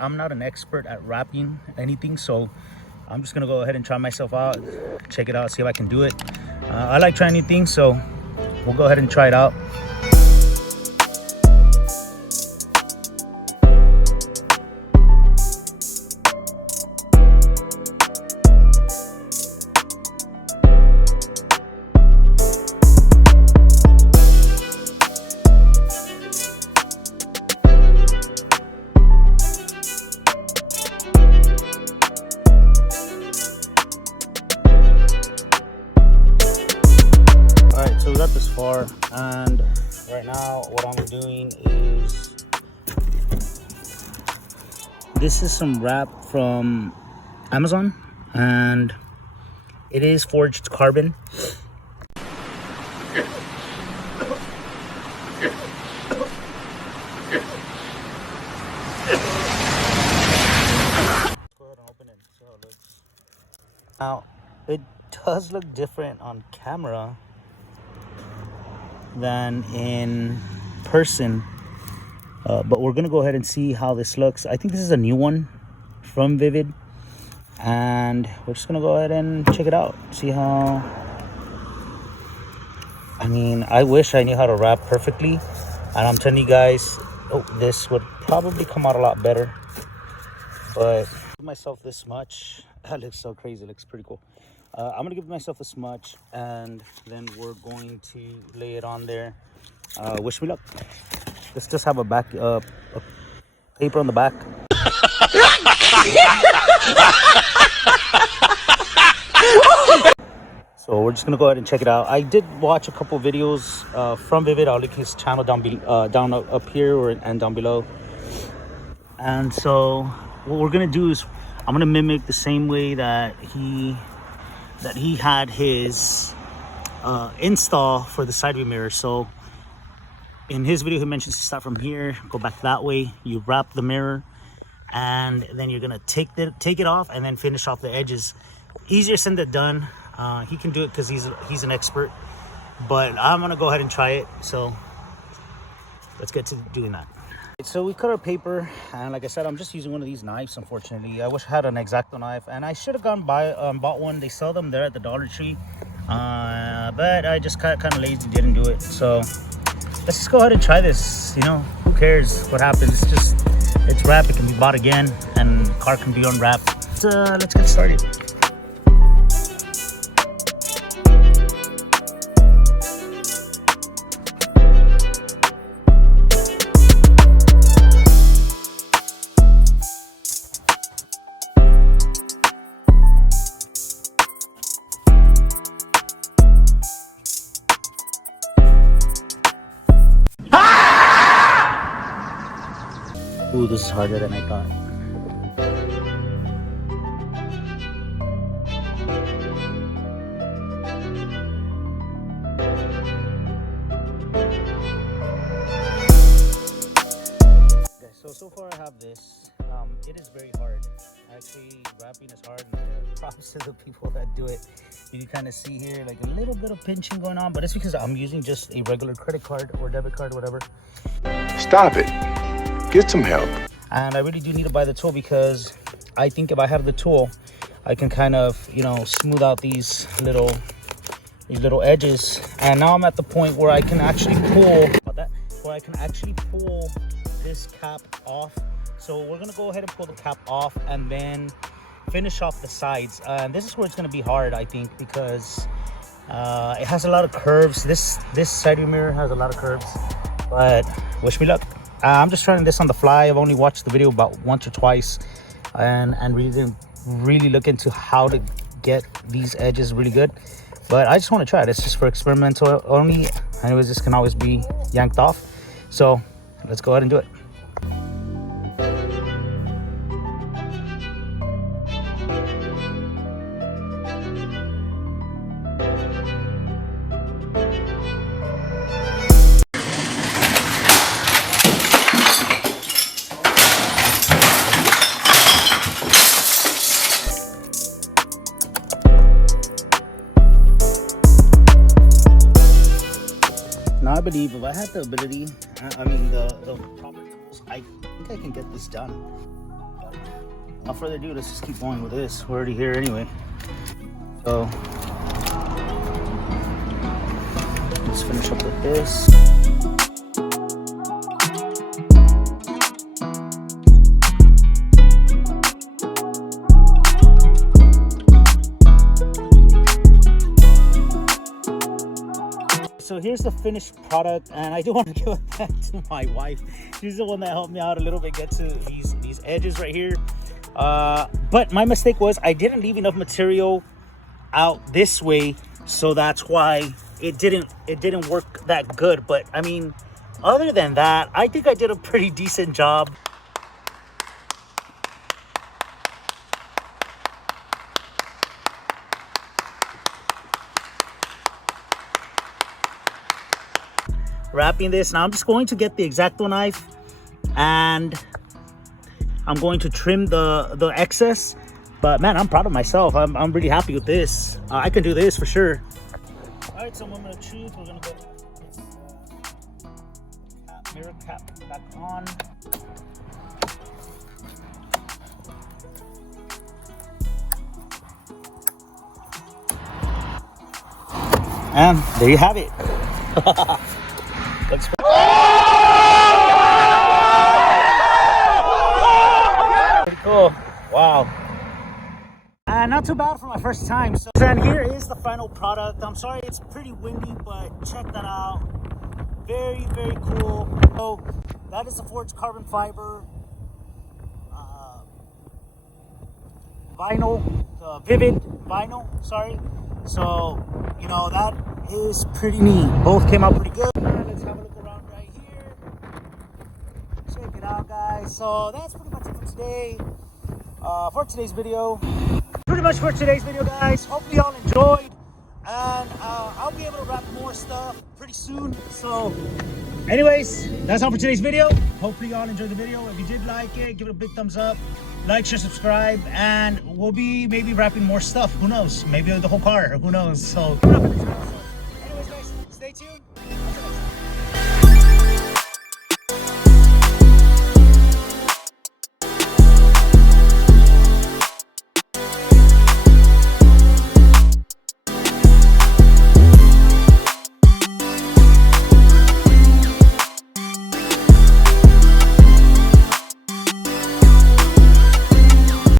I'm not an expert at wrapping anything, so I'm just gonna go ahead and try myself out, check it out, see if I can do it. I like trying new things, so we'll go ahead and try it out. So we got this far, and right now what I'm doing is, this is some wrap from Amazon, and it is forged carbon. Go ahead and open it, see how it looks. Now it does look different on camera than in person, but we're gonna go ahead and see how this looks. I think this is a new one from Vivid, and we're just gonna go ahead and check it out, see how. I mean, I wish I knew how to wrap perfectly, and I'm telling you guys, this would probably come out a lot better, but give myself this much. That looks so crazy. It looks pretty cool. I'm gonna give myself this much, and then we're going to lay it on there. Wish me luck. Let's just have a paper on the back. So we're just gonna go ahead and check it out. I did watch a couple videos from Vivid. I'll link his channel down up here and down below. And so what we're gonna do is, I'm gonna mimic the same way that he had his install for the side view mirror. So in his video, he mentions to start from here, go back that way, you wrap the mirror, and then you're gonna take it off and then finish off the edges. Easier said than done. He can do it because he's an expert, but I'm gonna go ahead and try it. So let's get to doing that. So we cut our paper, and like I said, I'm just using one of these knives. Unfortunately, I wish I had an X-Acto knife, and I should have bought one. They sell them there at the Dollar Tree, but I just kind of lazy, didn't do it. So let's just go ahead and try this. You know, who cares what happens? It's wrapped. It can be bought again, and car can be unwrapped. Let's get started. Ooh, this is harder than I thought. Okay, so far I have this. It is very hard. Actually, wrapping is hard, and props to the people that do it. You can kind of see here like a little bit of pinching going on, but it's because I'm using just a regular credit card or debit card, whatever. Stop it. Get some help. And I really do need to buy the tool, because I think if I have the tool, I can kind of, you know, smooth out these little edges. And now I'm at the point where I can actually pull this cap off. So we're gonna go ahead and pull the cap off and then finish off the sides. And this is where it's gonna be hard, I think, because it has a lot of curves. This side view mirror has a lot of curves, but wish me luck. I'm just trying this on the fly. I've only watched the video about once or twice, and really look into how to get these edges really good. But I just want to try it. It's just for experimental only. Anyways, this can always be yanked off. So let's go ahead and do it. Now I believe if I had the ability, I mean the proper tools, I think I can get this done. without further ado, let's just keep going with this. We're already here anyway. So let's finish up with this. So here's the finished product, and I do want to give it back to my wife. She's the one that helped me out a little bit get to these edges right here. But my mistake was I didn't leave enough material out this way, so that's why it didn't work that good. But I mean, other than that, I think I did a pretty decent job. Wrapping this now, I'm just going to get the X-Acto knife and I'm going to trim the excess. But man, I'm proud of myself. I'm really happy with this. I can do this for sure. All right, so moment of truth, we're gonna go mirror cap back on. And there you have it. Looks pretty cool. Wow. And not too bad for my first time. So, and here is the final product. I'm sorry it's pretty windy, but check that out. Very, very cool. So that is the forged carbon fiber vinyl, vivid vinyl, sorry. So, you know, that is pretty neat. Both came out pretty good. Let's have a look around right here. Check it out, guys. So that's pretty much it for today. For today's video. Pretty much for today's video, guys. Hopefully y'all enjoyed. And I'll be able to wrap more stuff pretty soon. So anyways, that's all for today's video. Hopefully y'all enjoyed the video. If you did like it, give it a big thumbs up. Like, share, subscribe, and we'll be maybe wrapping more stuff. Who knows? Maybe the whole car. Who knows? So anyways, guys, stay tuned.